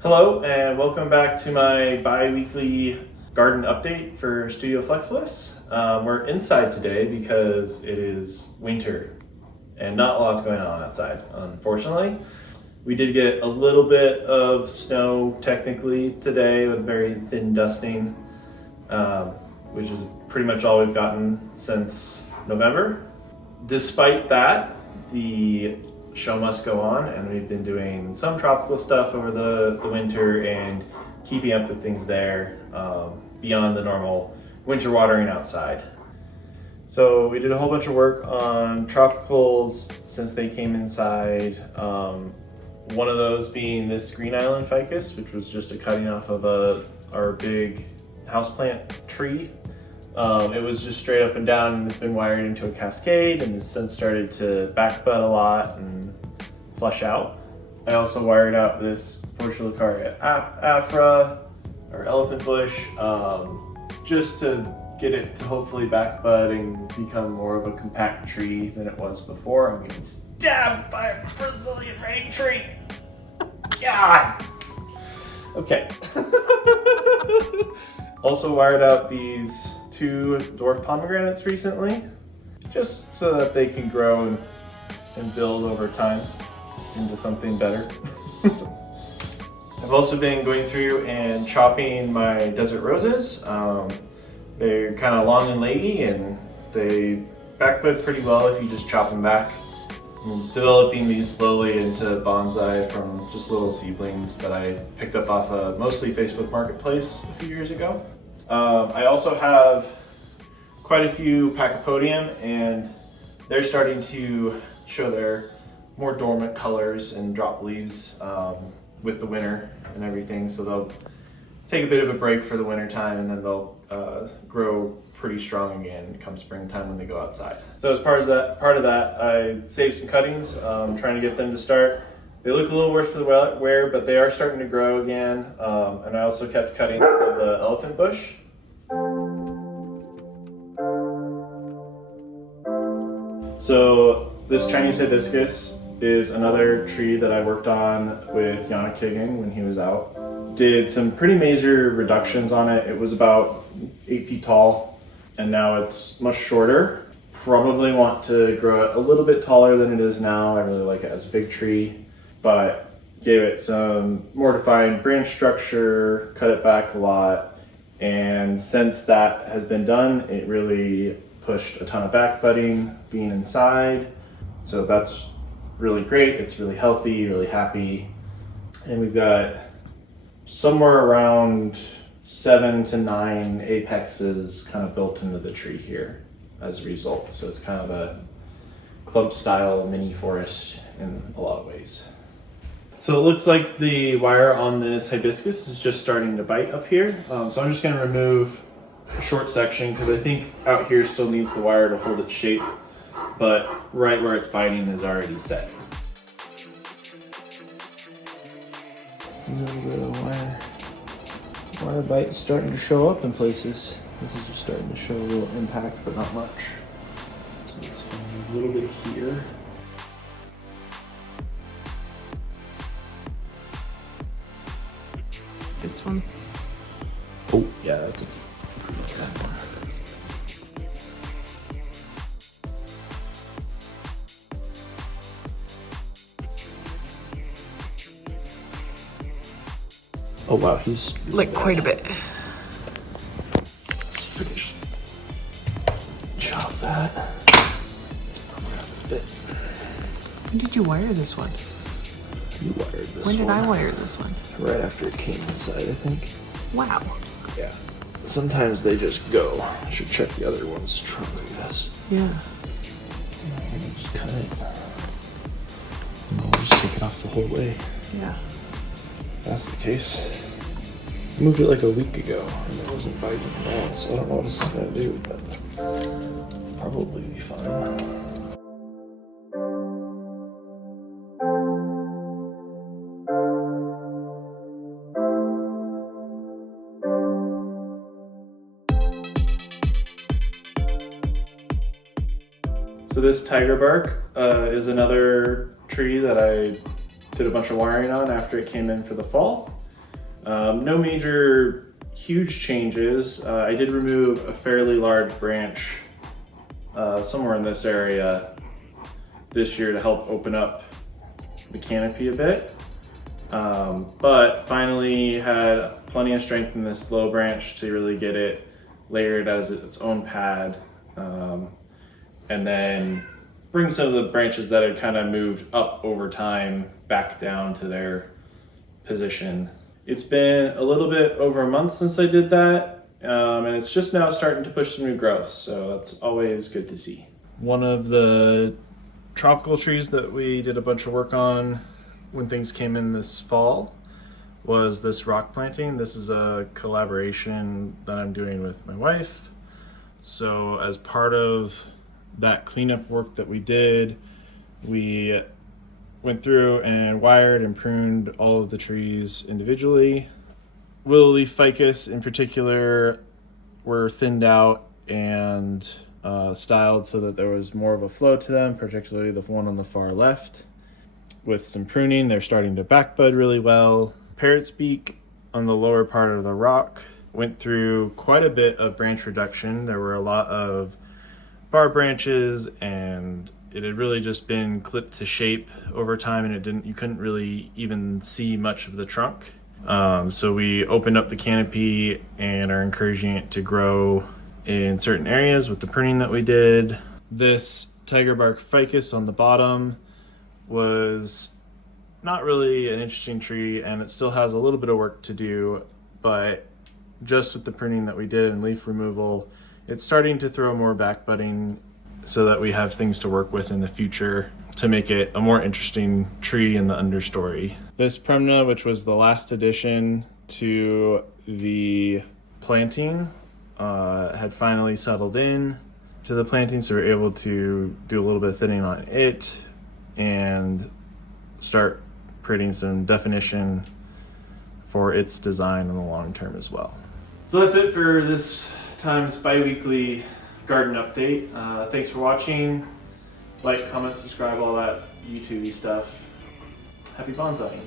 Hello and welcome back to my bi-weekly garden update for Studio Flexless. We're inside today because it is winter and not a lot's going on outside, unfortunately. We did get a little bit of snow technically today with very thin dusting, which is pretty much all we've gotten since November. Despite that, the show must go on, and we've been doing some tropical stuff over the winter and keeping up with things there beyond the normal winter watering outside. So we did a whole bunch of work on tropicals since they came inside. One of those being this Green Island ficus, which was just a cutting off of our big houseplant tree. It was just straight up and down, and it's been wired into a cascade and has since started to back bud a lot and flush out. I also wired out this Portulacaria afra, or elephant bush, just to get it to hopefully back bud and become more of a compact tree than it was before. I'm getting stabbed by a Brazilian rain tree. God. Okay. Also wired out these 2 dwarf pomegranates recently, just so that they can grow and build over time into something better. I've also been going through and chopping my desert roses. They're kind of long and leggy, and they backbud pretty well if you just chop them back. I'm developing these slowly into bonsai from just little seedlings that I picked up off a mostly Facebook Marketplace a few years ago. I also have quite a few Pachypodium, and they're starting to show their more dormant colors and drop leaves with the winter and everything. So they'll take a bit of a break for the winter time, and then they'll grow pretty strong again come springtime when they go outside. So as part of that, I saved some cuttings, trying to get them to start. They look a little worse for the wear, but they are starting to grow again. And I also kept cutting the elephant bush. So this Chinese hibiscus is another tree that I worked on with Yana Kigan when he was out. Did some pretty major reductions on it. It was about 8 feet tall, and now it's much shorter. Probably want to grow it a little bit taller than it is now. I really like it as a big tree, but gave it some more defined branch structure, cut it back a lot, and since that has been done, it really pushed a ton of back budding being inside. So that's really great. It's really healthy, really happy. And we've got somewhere around 7 to 9 apexes kind of built into the tree here as a result. So it's kind of a club style mini forest in a lot of ways. So it looks like the wire on this hibiscus is just starting to bite up here. So I'm just going to remove a short section because I think out here still needs the wire to hold its shape, but right where it's biting is already set. A little bit of wire bite is starting to show up in places. This is just starting to show a little impact, but not much. So let's find a little bit here. This one? Oh, yeah, that's it. Oh wow, he's Like quite a bit. Let's see if I can just chop that. I'll grab a bit. When did you wire this one? You wired this When did one. I wire this one? Right after it came inside, I think. Wow. Yeah. Sometimes they just go. I should check the other one's trunk, I guess. Yeah. Just cut it. And we'll just take it off the whole way. Yeah. If that's the case. I moved it like a week ago and it wasn't biting at all, so I don't know what this is gonna do, but probably be fine. So this tiger bark is another tree that I did a bunch of wiring on after it came in for the fall. No major huge changes. I did remove a fairly large branch somewhere in this area this year to help open up the canopy a bit. But finally had plenty of strength in this low branch to really get it layered as its own pad. And then bring some of the branches that had kind of moved up over time back down to their position. It's been a little bit over a month since I did that, and it's just now starting to push some new growth, so that's always good to see. One of the tropical trees that we did a bunch of work on when things came in this fall was this rock planting. This is a collaboration that I'm doing with my wife. So as part of that cleanup work that we did, we went through and wired and pruned all of the trees individually. Willow leaf ficus in particular were thinned out and styled so that there was more of a flow to them, particularly the one on the far left. With some pruning, they're starting to backbud really well. Parrot's beak on the lower part of the rock went through quite a bit of branch reduction. There were a lot of bar branches and it had really just been clipped to shape over time, and you couldn't really even see much of the trunk. So we opened up the canopy and are encouraging it to grow in certain areas with the pruning that we did. This tiger bark ficus on the bottom was not really an interesting tree, and it still has a little bit of work to do, but just with the pruning that we did and leaf removal, it's starting to throw more back budding so that we have things to work with in the future to make it a more interesting tree in the understory. This Premna, which was the last addition to the planting, had finally settled in to the planting, so we were able to do a little bit of thinning on it and start creating some definition for its design in the long term as well. So that's it for this time's bi-weekly garden update. Thanks for watching. Like, comment, subscribe, all that YouTube-y stuff. Happy bonsaiing.